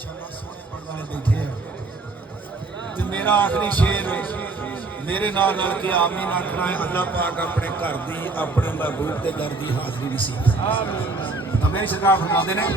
माशाअल्लाह सोने पढ़ने वाले बैठे हैं तो मेरा आखिरी शेर मेरे नाल के आमीन आखना है अल्लाह पाक अपने घर की अपने महबूब के दर की हाजरी नसीब। तो मेरी सरकार फरमाते हैं